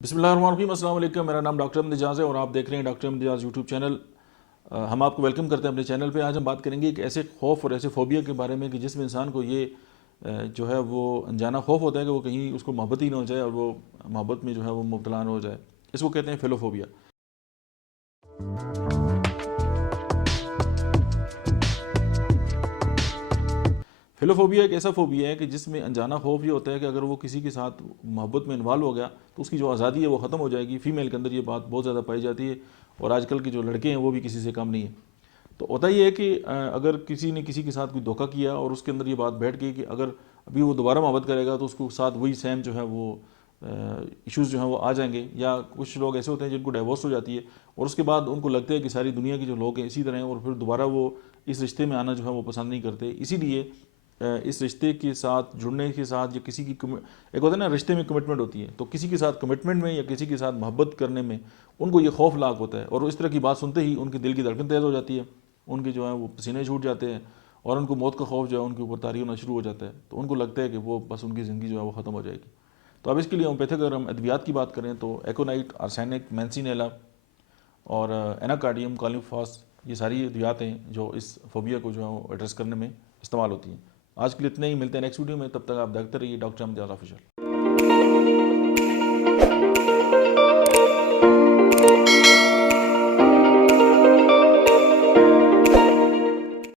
बिस्मिल्लाहिर्रहमानिर्रहीम, अस्सलाम वालेकुम। मेरा नाम डॉक्टर इम्तियाज़ है और आप देख रहे हैं डॉक्टर इम्तियाज़ यूट्यूब चैनल। हम आपको वेलकम करते हैं अपने चैनल पे। आज हम बात करेंगे एक ऐसे खौफ और ऐसे फ़ोबिया के बारे में कि जिसमें इंसान को ये जो है वो अनजाना खौफ होता है कि वो कहीं उसको मोहब्बत ही ना हो जाए और वो मोहब्बत में जो है वो मुब्तला ना हो जाए। इसको कहते हैं फ़िलोफ़ोबिया। फ़िलोफ़ोबिया एक ऐसा फ़ोबिया है कि जिसमें अनजाना खौफ ये होता है कि अगर वो किसी के साथ मोहब्बत में इन्वॉल्व हो गया तो उसकी जो आज़ादी है वो ख़त्म हो जाएगी। फ़ीमेल के अंदर ये बात बहुत ज़्यादा पाई जाती है और आजकल के जो लड़के हैं वो भी किसी से कम नहीं है। तो होता ये है कि अगर किसी ने किसी के साथ कोई धोखा किया और उसके अंदर ये बात बैठ गई कि अगर अभी वो दोबारा मोहब्बत करेगा तो उसको साथ वही सेम जो है वो इश्यूज़ जो हैं वो आ जाएंगे। या कुछ लोग ऐसे होते हैं जिनको डाइवोर्स हो जाती है और उसके बाद उनको लगता है कि सारी दुनिया के जो लोग हैं इसी तरह हैं और फिर दोबारा वो इस रिश्ते में आना जो है वो पसंद नहीं करते। इसीलिए इस रिश्ते के साथ जुड़ने के साथ या किसी की एक होता है ना, रिश्ते में कमिटमेंट होती है, तो किसी के साथ कमिटमेंट में या किसी के साथ मोहब्बत करने में उनको ये खौफनाक होता है और इस तरह की बात सुनते ही उनके दिल की धड़कन तेज़ हो जाती है, उनके जो है वो पसीने छूट जाते हैं और उनको मौत का खौफ जो है उनके ऊपर तारी होना शुरू हो जाता है। तो उनको लगता है कि वो बस उनकी ज़िंदगी जो है वो ख़त्म हो जाएगी। तो अब इसके लिए होम्योपैथिक अगर हम अद्वियात की बात करें तो एकोनाइट, आर्सेनिक, मैंसिनेला और एनाकार्डियम, कॉलिफॉस, ये सारी अद्वियात हैं जो इस फोबिया को जो है वो एड्रेस करने में इस्तेमाल होती हैं। आज के लिए इतने ही, मिलते हैं नेक्स्ट वीडियो में। तब तक आप देखते रहिए डॉक्टर अहमद ऑफिशियल।